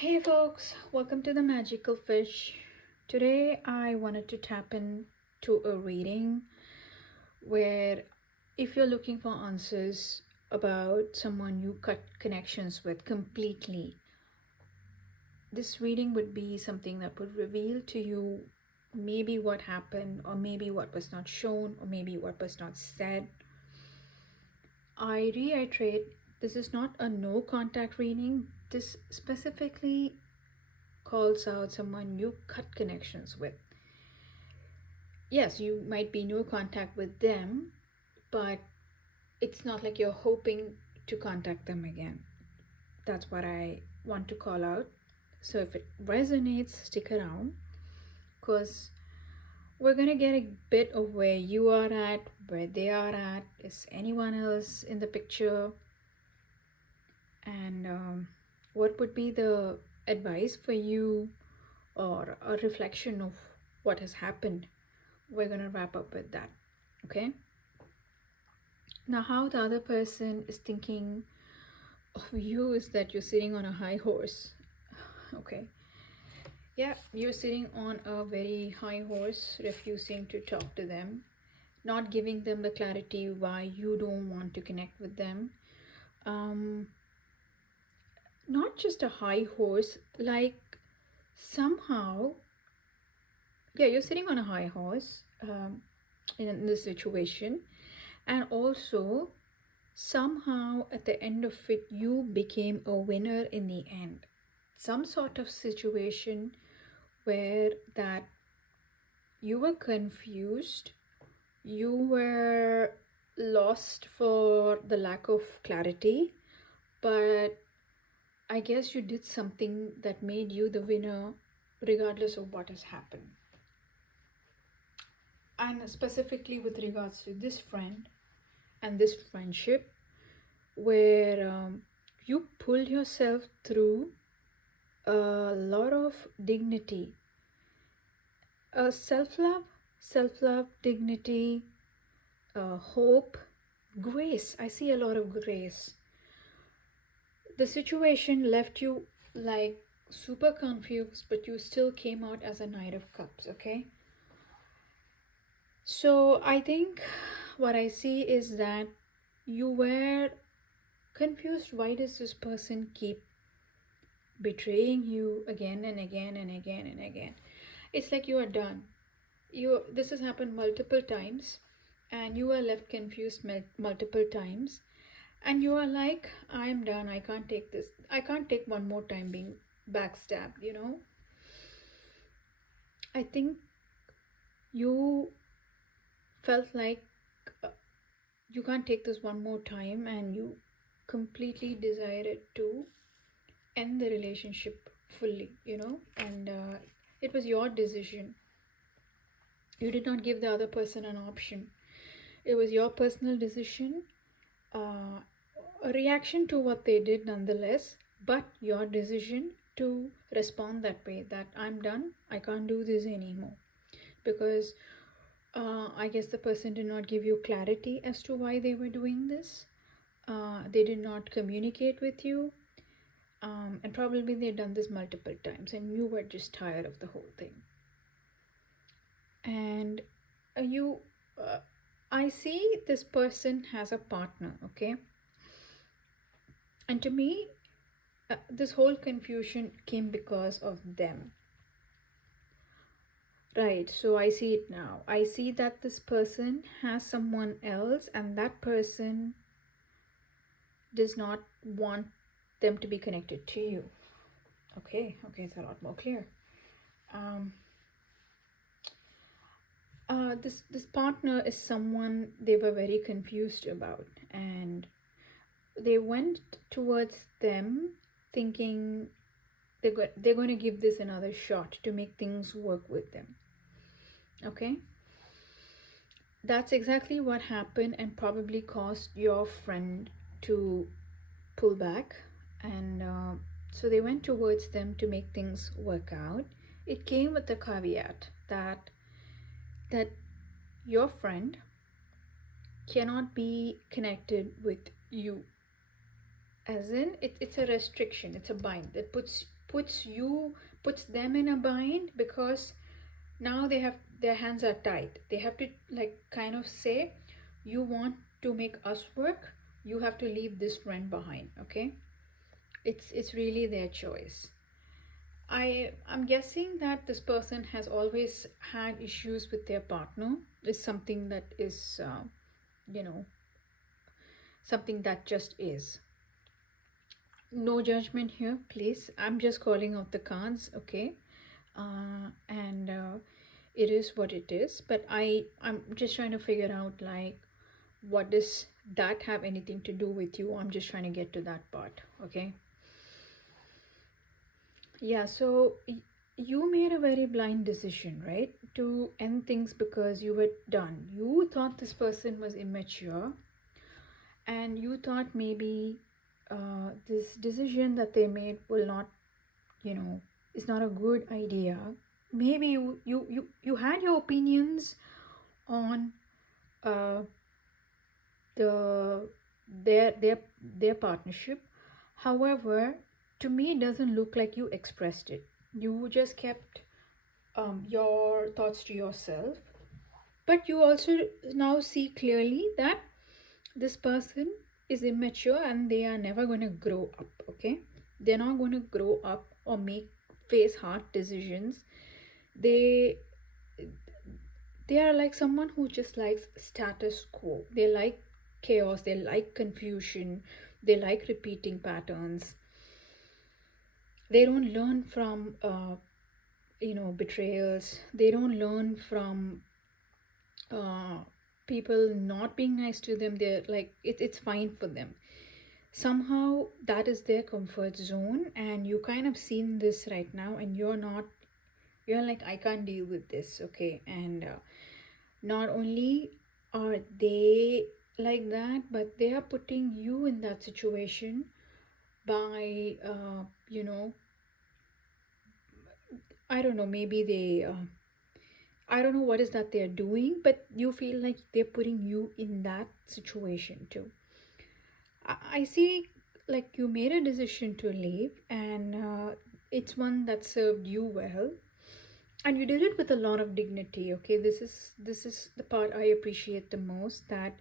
Hey folks, welcome to the Magical Fish. Today I wanted to tap into a reading where if you're looking for answers about someone you cut connections with completely, this reading would be something that would reveal to you maybe what happened, or maybe what was not shown, or maybe what was not said. I reiterate, this is not a no contact reading. This specifically calls out someone you cut connections with. Yes, you might be no contact with them, but it's not like you're hoping to contact them again. That's what I want to call out. So if it resonates, stick around, because we're going to get a bit of where you are at, where they are at, is anyone else in the picture, and what would be the advice for you, or a reflection of what has happened. We're going to wrap up with that. Okay, now how the other person is thinking of you is that you're sitting on a high horse. Okay, yeah, you're sitting on a very high horse, refusing to talk to them, not giving them the clarity why you don't want to connect with them. Not just a high horse, like somehow, yeah, you're sitting on a high horse in this situation, and also somehow at the end of it you became a winner in the end. Some sort of situation where that you were confused, you were lost for the lack of clarity, but I guess you did something that made you the winner regardless of what has happened. And specifically with regards to this friend and this friendship, where you pulled yourself through a lot of dignity, self-love, dignity, hope, grace. I see a lot of grace. The situation left you like super confused, but you still came out as a Knight of Cups. Okay, so I think what I see is that you were confused. Why does this person keep betraying you again and again and again and again? It's like you are done. This has happened multiple times, and you are left confused multiple times, and you are like, I'm done. I can't take this. I can't take one more time being backstabbed. I think you felt like uh, you can't take this one more time, and you completely decided to end the relationship fully. And it was your decision. You did not give the other person an option. It was your personal decision, uh, a reaction to what they did nonetheless, but your decision to respond that way, that I'm done, I can't do this anymore. Because I guess the person did not give you clarity as to why they were doing this. They did not communicate with you. And probably they've done this multiple times, and you were just tired of the whole thing. And you I see this person has a partner. Okay, and to me, this whole confusion came because of them. Right, so I see it now. I see that this person has someone else, and that person does not want them to be connected to you. Okay, it's a lot more clear. This partner is someone they were very confused about, and they went towards them thinking they're going to give this another shot to make things work with them. Okay, that's exactly what happened, and probably caused your friend to pull back. And so they went towards them to make things work out. It came with the caveat that your friend cannot be connected with you, as in it's a restriction, it's a bind that puts puts them in a bind, because now they have, their hands are tied. They have to like kind of say, you want to make us work, you have to leave this friend behind. Okay, it's really their choice. I'm guessing that this person has always had issues with their partner. Is something that is you know something that just is. No judgment here, please. I'm just calling out the cards, okay? And it is what it is. But I'm just trying to figure out, like, what does that have anything to do with you? I'm just trying to get to that part, okay? Yeah, so you made a very blind decision, right? To end things because you were done. You thought this person was immature, and you thought maybe this decision that they made will not, you know, is not a good idea. Maybe you had your opinions on uh, the their partnership. However, to me, it doesn't look like you expressed it. You just kept your thoughts to yourself. But you also now see clearly that this person is immature and they are never going to grow up. Okay, they're not going to grow up or make face hard decisions. They they are like someone who just likes status quo. They like chaos, they like confusion, they like repeating patterns. They don't learn from betrayals. They don't learn from uh, people not being nice to them. They're like, it's fine for them. Somehow that is their comfort zone, and you kind of seen this right now, and you're like, I can't deal with this. Okay, and not only are they like that, but they are putting you in that situation by I don't know, maybe I don't know what is that they're doing, but you feel like they're putting you in that situation too. I see, like, you made a decision to leave, and it's one that served you well, and you did it with a lot of dignity. Okay, this is the part I appreciate the most, that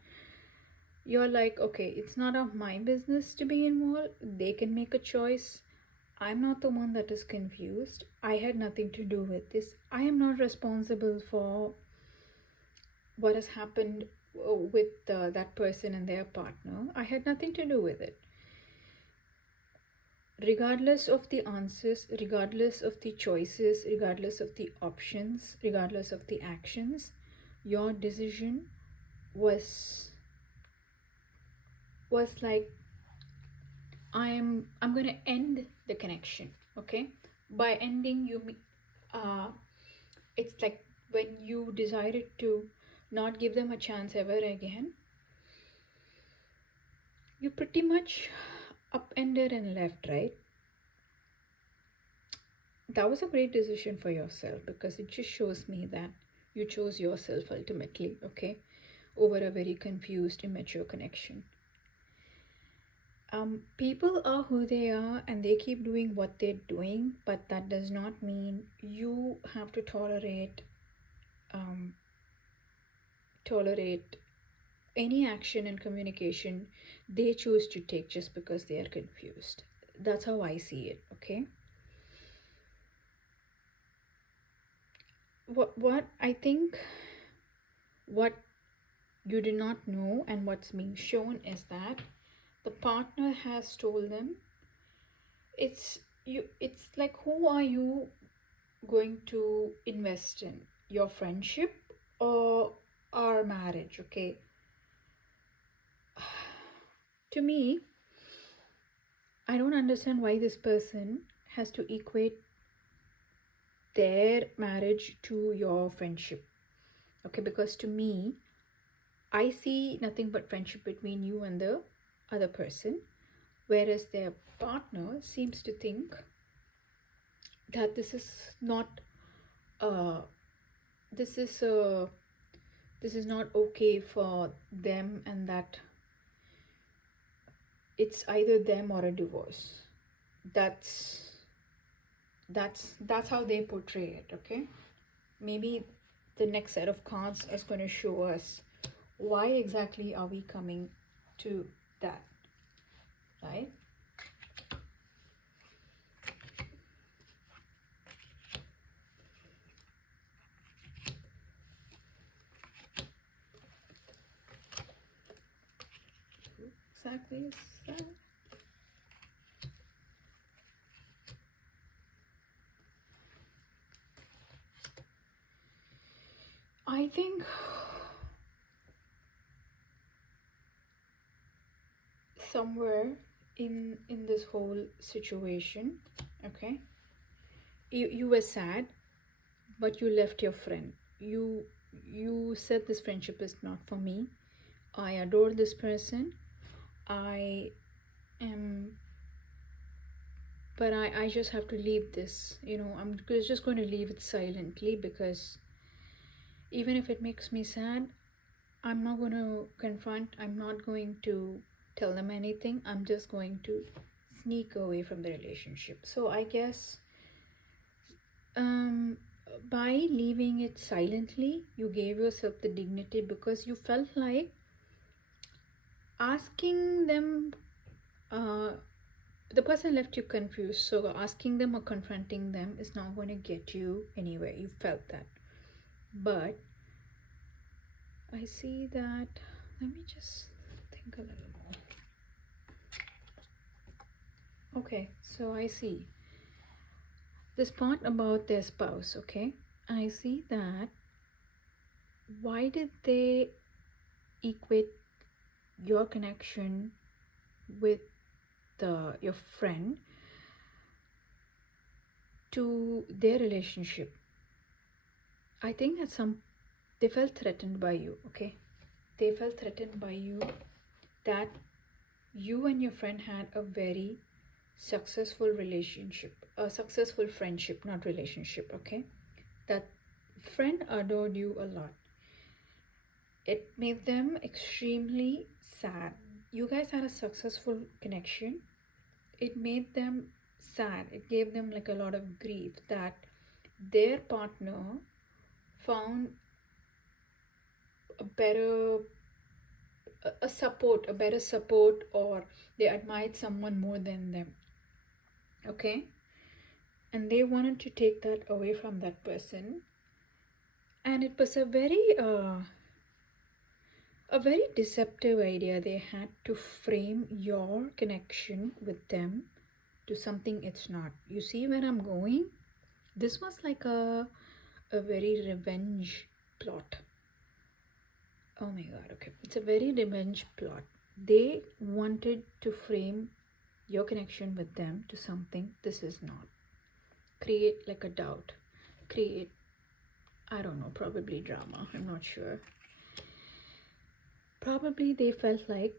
you're like, okay, it's not of my business to be involved. They can make a choice. I'm not the one that is confused. I had nothing to do with this. I am not responsible for what has happened with that person and their partner. I had nothing to do with it. Regardless of the answers, regardless of the choices, regardless of the options, regardless of the actions, your decision was like, I'm going to end the connection. Okay, by ending, uh it's like when you decided to not give them a chance ever again, you pretty much upended and left, right? That was a great decision for yourself, because it just shows me that you chose yourself ultimately, okay, over a very confused, immature connection. People are who they are and they keep doing what they're doing, but that does not mean you have to um, tolerate any action and communication they choose to take just because they are confused. That's how I see it, okay? What I think, what you do not know and what's being shown is that the partner has told them, it's like, who are you going to invest in, your friendship or our marriage? Okay, to me, I don't understand why this person has to equate their marriage to your friendship. Okay, because to me, I see nothing but friendship between you and the other person, whereas their partner seems to think that this is not uh this is uh this is not okay for them, and that it's either them or a divorce. That's That's how they portray it. Okay, maybe the next set of cards is going to show us why exactly are we coming to that, right? Exactly is that? I think somewhere in this whole situation, okay, you were sad, but you left your friend. You said this friendship is not for me. I adore this person. I am, but I just have to leave this. I'm just going to leave it silently, because even if it makes me sad, I'm not going to confront, I'm not going to tell them anything. I'm just going to sneak away from the relationship. So I guess um by leaving it silently, you gave yourself the dignity, because you felt like asking them, uh the person left you confused, so asking them or confronting them is not going to get you anywhere. You felt that. But I see that, let me just think a little more. Okay, so I see this part about their spouse. Okay, I see that. Why did they equate your connection with your friend to their relationship? I think that they felt threatened by you. Okay, they felt threatened by you, that you and your friend had a very successful relationship, a successful friendship, not relationship. Okay, that friend adored you a lot. It made them extremely sad. You guys had a successful connection. It made them sad. It gave them like a lot of grief that their partner found a better a better support, or they admired someone more than them. Okay, and they wanted to take that away from that person, and it was a very deceptive idea. They had to frame your connection with them to something it's not. You see where I'm going? This was like a very revenge plot. Oh my god, okay. It's a very revenge plot. They wanted to frame your connection with them to something this is not. Create like a doubt. Create, I don't know, probably drama. I'm not sure. Probably they felt like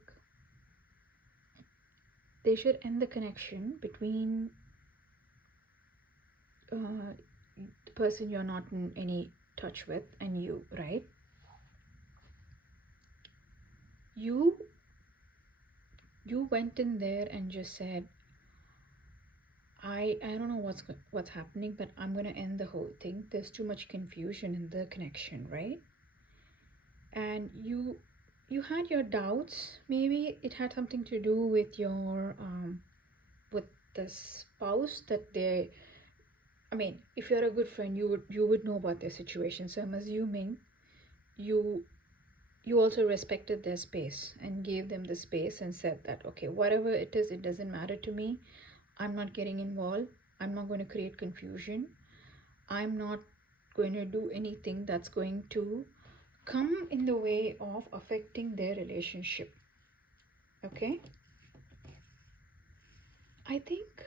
they should end the connection between the person you're not in any touch with and you, right? You went in there and just said, I don't know what's happening, but I'm gonna end the whole thing. There's too much confusion in the connection, right? And you had your doubts. Maybe it had something to do with your with the spouse, that they, I mean, if you're a good friend, you would know about their situation. So I'm assuming you also respected their space and gave them the space and said that, okay, whatever it is, it doesn't matter to me. I'm not getting involved. I'm not going to create confusion. I'm not going to do anything that's going to come in the way of affecting their relationship. Okay, I think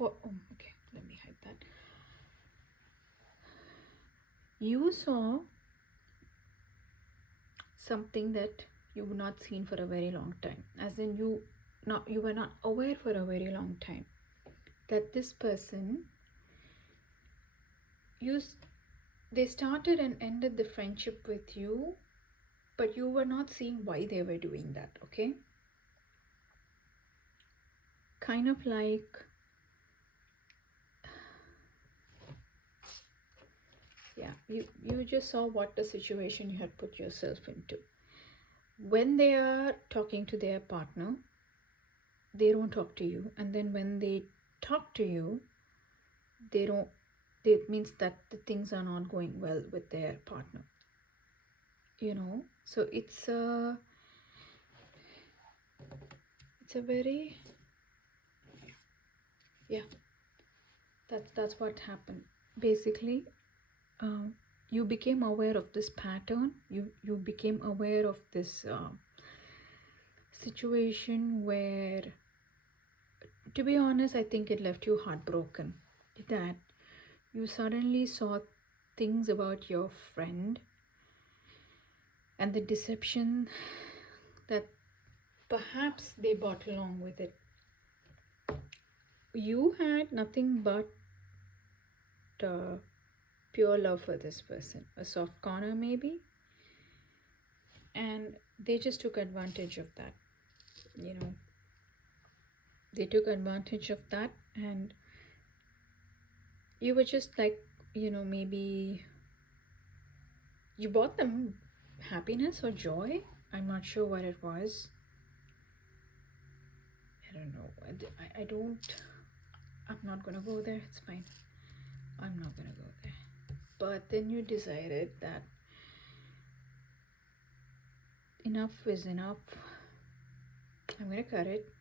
okay, let me hide that. You saw something that you were not seen for a very long time, as in you were not aware for a very long time that this person, you they started and ended the friendship with you, but you were not seeing why they were doing that. Okay, kind of like Yeah, you just saw what the situation you had put yourself into. When they are talking to their partner, they don't talk to you, and then when they talk to you, they don't it means that the things are not going well with their partner, so it's a very, yeah, that's what happened basically. um, you became aware of this pattern, you became aware of this situation where, to be honest, I think it left you heartbroken, that you suddenly saw things about your friend and the deception that perhaps they brought along with it. You had nothing but uh, pure love for this person, a soft corner maybe, and they just took advantage of that. You know, they took advantage of that, and you were just like, maybe you brought them happiness or joy. I'm not sure what it was. I don't know. I don't. I'm not gonna go there. It's fine. I'm not gonna go there. But then you decided that enough is enough. I'm gonna cut it.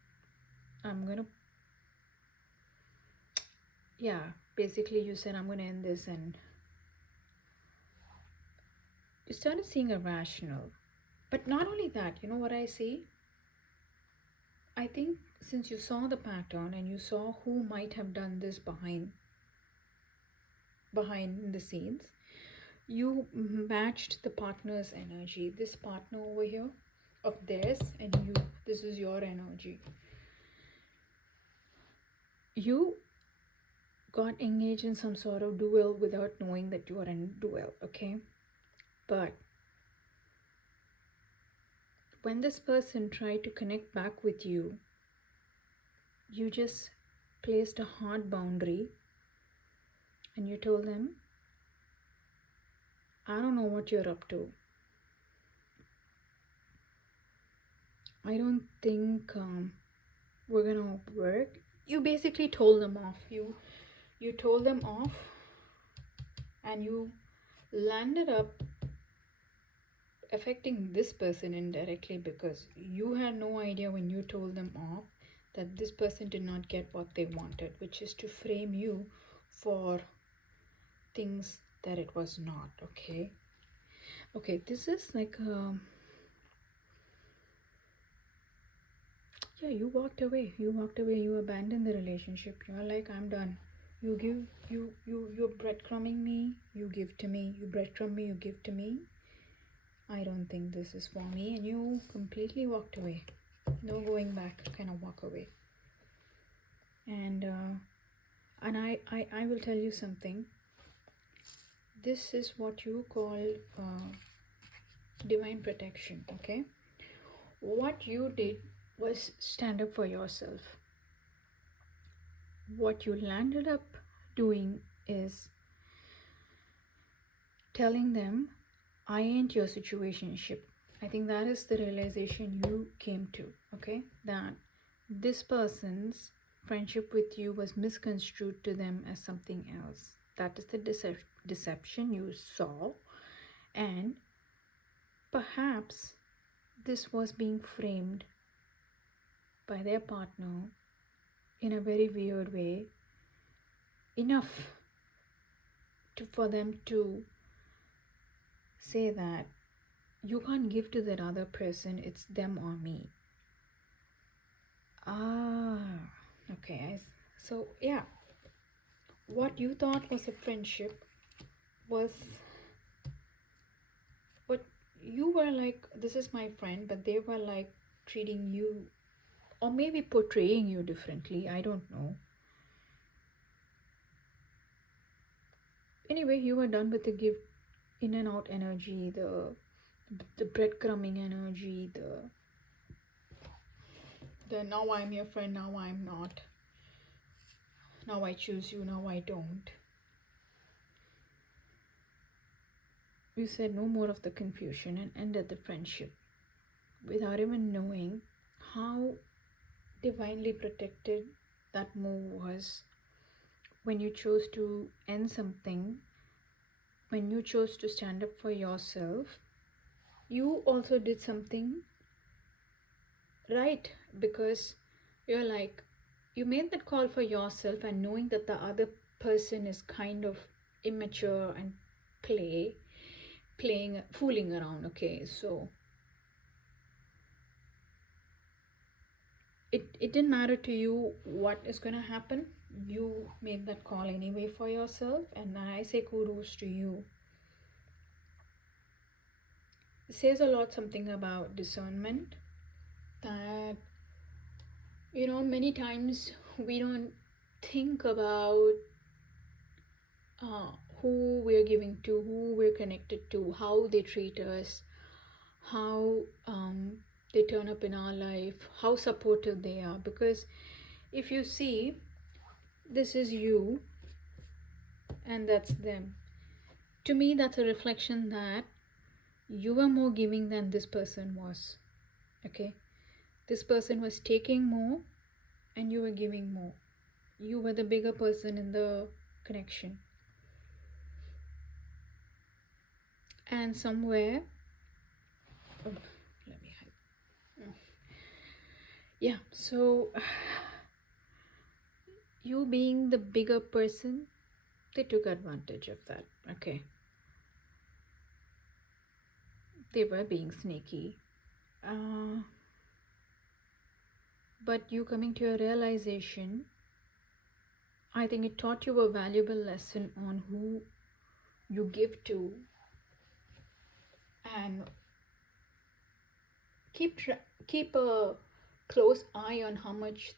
I'm gonna, yeah, basically you said, I'm gonna end this, and you started seeing a rational. But not only that, you know what I see? I think since you saw the pattern and you saw who might have done this behind the scenes, you matched the partner's energy. This partner over here of theirs, and this is your energy. You got engaged in some sort of duel without knowing that you are in a duel, okay? But when this person tried to connect back with you, you just placed a hard boundary and you told them, I don't know what you're up to. I don't think we're gonna work. You basically told them off. You told them off, and you landed up affecting this person indirectly, because you had no idea when you told them off that this person did not get what they wanted, which is to frame you for things that it was not. Okay, this is like yeah, you walked away, you abandoned the relationship. You're like, I'm done. You're breadcrumbing me, you give to me, you breadcrumb me, you give to me. I don't think this is for me, and you completely walked away. No going back, kind of walk away. And I will tell you something. This is what you call divine protection, okay? What you did was stand up for yourself. What you landed up doing is telling them, I ain't your situationship. I think that is the realization you came to, okay? That this person's friendship with you was misconstrued to them as something else. That is the deception you saw, and perhaps this was being framed by their partner in a very weird way, enough for them to say that you can't give to that other person, it's them or me. Okay. So yeah, what you thought was a friendship was what you were like, this is my friend, but they were like treating you, or maybe portraying you differently, I don't know. Anyway, you were done with the give in and out energy, the breadcrumbing energy, the now I'm your friend, now I'm not, now I choose you, now I don't. You said no more of the confusion and ended the friendship without even knowing how divinely protected that move was. When you chose to end something, when you chose to stand up for yourself, you also did something right, because you're like, you made that call for yourself, and knowing that the other person is kind of immature and playing fooling around. Okay, so it didn't matter to you what is going to happen. You made that call anyway for yourself, and I say kudos to you. It says a lot something about discernment, that many times we don't think about uh, who we're giving to, who we're connected to, how they treat us, how they turn up in our life, how supportive they are. Because if you see, this is you and that's them. To me, that's a reflection that you were more giving than this person was. Okay? This person was taking more and you were giving more. You were the bigger person in the connection. And somewhere, oh, let me hide. Yeah, so you being the bigger person, they took advantage of that. Okay, they were being sneaky, uh, but you coming to a realization, I think it taught you a valuable lesson on who you give to, and keep a close eye on how much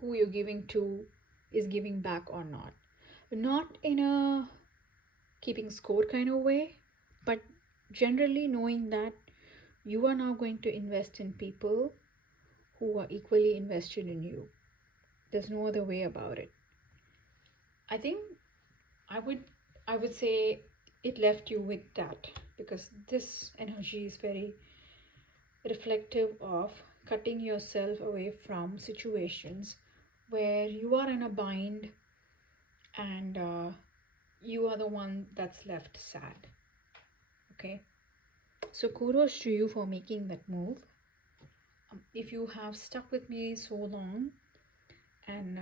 who you're giving to is giving back or not. Not in a keeping score kind of way, but generally knowing that you are now going to invest in people who are equally invested in you. There's no other way about it. I think I would I would say it left you with that, because this energy is very reflective of cutting yourself away from situations where you are in a bind, and you are the one that's left sad. Okay, so kudos to you for making that move. If you have stuck with me so long, and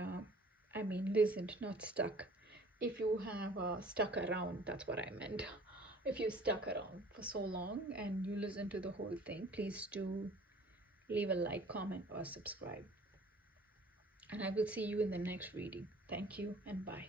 I mean listened, not stuck. If you have stuck around, that's what I meant. If you stuck around for so long and you listen to the whole thing, please do leave a like, comment, or subscribe. And I will see you in the next reading. Thank you and bye.